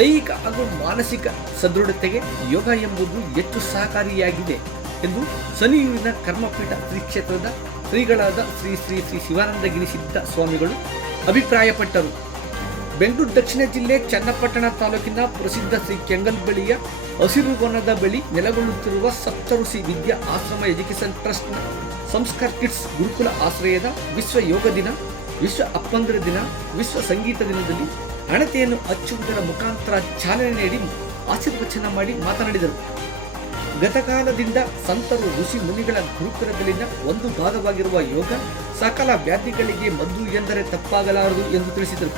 ದೈಹಿಕ ಹಾಗೂ ಮಾನಸಿಕ ಸದೃಢತೆಗೆ ಯೋಗ ಎಂಬುದು ಹೆಚ್ಚು ಸಹಕಾರಿಯಾಗಿದೆ ಎಂದು ಸನಿಯೂರಿನ ಕರ್ಮಪೀಠ ಶ್ರೀ ಕ್ಷೇತ್ರದ ಶ್ರೀಗಳಾದ ಶ್ರೀ ಶ್ರೀ ಶ್ರೀ ಶಿವಾನಂದಗಿರಿ ಸಿದ್ಧ ಸ್ವಾಮಿಗಳು ಅಭಿಪ್ರಾಯಪಟ್ಟರು. ಬೆಂಗಳೂರು ದಕ್ಷಿಣ ಜಿಲ್ಲೆ ಚನ್ನಪಟ್ಟಣ ತಾಲೂಕಿನ ಪ್ರಸಿದ್ಧ ಶ್ರೀ ಕೆಂಗಲ್ ಬಳಿಯ ಹಸಿರು ಬಣ್ಣದ ಬಳಿ ನೆಲೆಗೊಳ್ಳುತ್ತಿರುವ ಸಪ್ತಋಷಿ ವಿದ್ಯಾ ಆಶ್ರಮ ಎಜುಕೇಷನ್ ಟ್ರಸ್ಟ್ನ ಸಂಸ್ಕಾರ್ ಕಿಡ್ಸ್ ಗುರುಕುಲ ಆಶ್ರಯದ ವಿಶ್ವ ಯೋಗ ದಿನ, ವಿಶ್ವ ಅಪ್ಪಂದರ ದಿನ, ವಿಶ್ವ ಸಂಗೀತ ದಿನದಲ್ಲಿ ಹಣತೆಯನ್ನು ಹಚ್ಚುವುದರ ಮುಖಾಂತರ ಚಾಲನೆ ನೀಡಿ ಆಶೀರ್ವಚನ ಮಾಡಿ ಮಾತನಾಡಿದರು. ಗತಕಾಲದಿಂದ ಸಂತರು ಋಷಿ ಮುನಿಗಳ ಗುರುಕುಲದಲ್ಲಿನ ಒಂದು ಭಾಗವಾಗಿರುವ ಯೋಗ ಸಕಲ ವ್ಯಾಧಿಗಳಿಗೆ ಮದ್ದು ಎಂದರೆ ತಪ್ಪಾಗಲಾರದು ಎಂದು ತಿಳಿಸಿದರು.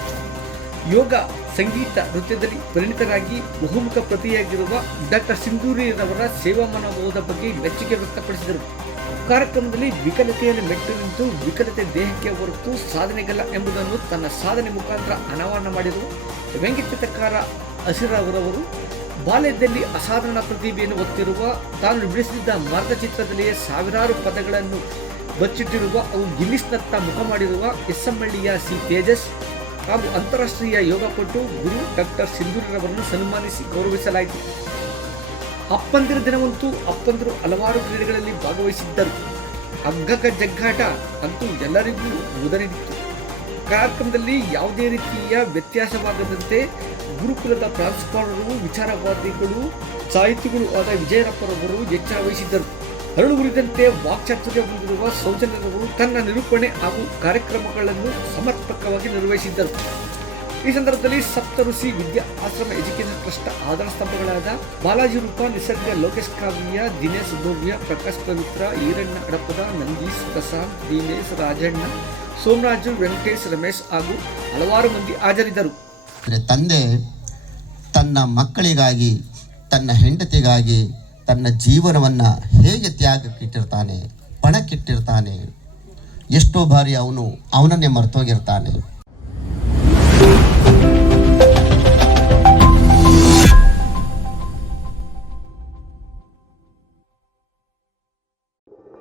ಯೋಗ, ಸಂಗೀತ ನೃತ್ಯದಲ್ಲಿ ಪರಿಣಿತರಾಗಿ ಬಹುಮುಖ ಪ್ರತಿಯಾಗಿರುವ ಡಾಕ್ಟರ್ ಸಿಂಧೂರಿರವರ ಸೇವಾ ಮನೋಭಾವದ ಬಗ್ಗೆ ಮೆಚ್ಚುಗೆ ವ್ಯಕ್ತಪಡಿಸಿದರು. ಕಾರ್ಯಕ್ರಮದಲ್ಲಿ ವಿಕಲತೆಯನ್ನು ಮೆಟ್ಟು ನಿಂತು ವಿಕಲತೆ ದೇಹಕ್ಕೆ ಹೊರತು ಸಾಧನೆಗಲ್ಲ ಎಂಬುದನ್ನು ತನ್ನ ಸಾಧನೆ ಮುಖಾಂತರ ಅನಾವರಣ ಮಾಡಿದರು. ವ್ಯಂಗ್ಯಚಿತ್ರಕಾರ ಹಸಿರಾವರವರು ಬಾಲ್ಯದಲ್ಲಿ ಅಸಾಧಾರಣ ಪ್ರತಿಭೆಯನ್ನು ಹೊತ್ತಿರುವ, ತಾನು ಬಿಡಿಸಿದ್ದ ಮಾರ್ಗಚಿತ್ರದಲ್ಲಿಯೇ ಸಾವಿರಾರು ಪದಗಳನ್ನು ಬಚ್ಚಿಟ್ಟಿರುವ, ಅವು ಗಿಲ್ಲಿಸ್ನತ್ತ ಮುಖ ಮಾಡಿರುವ ಎಸ್ಎಂಹಳ್ಳಿಯ ಸಿ ತೇಜಸ್ ಹಾಗೂ ಅಂತಾರಾಷ್ಟ್ರೀಯ ಯೋಗಪಟು ಗುರು ಡಾಕ್ಟರ್ ಸಿಂಧೂರವರನ್ನು ಸನ್ಮಾನಿಸಿ ಗೌರವಿಸಲಾಯಿತು. ಅಪ್ಪಂದಿರ ದಿನವಂತೂ ಅಪ್ಪಂದಿರು ಹಲವಾರು ಕ್ರೀಡೆಗಳಲ್ಲಿ ಭಾಗವಹಿಸಿದ್ದರು. ಹಗ್ಗಕ ಜಗ್ಗಾಟ ಅಂತೂ ಎಲ್ಲರಿಗೂ ಮುದ ನೀಡಿತ್ತು ಕಾರ್ಯಕ್ರಮದಲ್ಲಿ ಯಾವುದೇ ರೀತಿಯ ವ್ಯತ್ಯಾಸವಾಗದಂತೆ ಗುರುಕುಲದ ಪ್ರಾಂಶುಪಾಲರು, ವಿಚಾರವಾದಿಗಳು, ಸಾಹಿತಿಗಳು ಆದ ವಿಜಯರಪ್ಪರವರು ಎಚ್ಚರ ವಹಿಸಿದ್ದರು. ಹರಳು ಉರಿದಂತೆ ವಾಕ್ಚಾತುರ್ಯ ಹೊಂದಿರುವ ಸೌಜನ್ಯರವರು ತನ್ನ ನಿರೂಪಣೆ ಹಾಗೂ ಕಾರ್ಯಕ್ರಮಗಳನ್ನು ಸಮರ್ಪಕವಾಗಿ ನಿರ್ವಹಿಸಿದ್ದರು. ಈ ಸಂದರ್ಭದಲ್ಲಿ ಸಪ್ತಋಷಿ ವಿದ್ಯಾ ಆಶ್ರಮ ಎಜುಕೇಶನ್ ಟ್ರಸ್ಟ್ ಆಧಾರ ಸ್ತಂಭಗಳಾದ ಬಾಲಾಜಿ ರೂಪ, ನಿಸರ್ಗ ಲೋಕೇಶ್ ಕಾವ್ಯ, ದಿನೇಶ್ ಭವ್ಯ ಪ್ರಕಾಶ್ ಪವಿತ್ರ, ಈರಣ್ಣ ಅಡಪದ ನಂದೀಶ್ ಪ್ರಸಾದ್ ದಿನೇಶ್ ರಾಜಣ್ಣ, ಸೋಮರಾಜು, ವೆಂಕಟೇಶ್ ರಮೇಶ್ ಹಾಗೂ ಹಲವಾರು ಮಂದಿ ಹಾಜರಿದ್ದರು. ತಂದೆ ತನ್ನ ಮಕ್ಕಳಿಗಾಗಿ, ತನ್ನ ಹೆಂಡತಿಗಾಗಿ ತನ್ನ ಜೀವನವನ್ನು ಹೇಗೆ ತ್ಯಾಗಕ್ಕಿಟ್ಟಿರ್ತಾನೆ ಪಣಕ್ಕಿಟ್ಟಿರ್ತಾನೆ ಎಷ್ಟೋ ಬಾರಿ ಅವನು ಅವನನ್ನೇ ಮರ್ತೋಗಿರ್ತಾನೆ.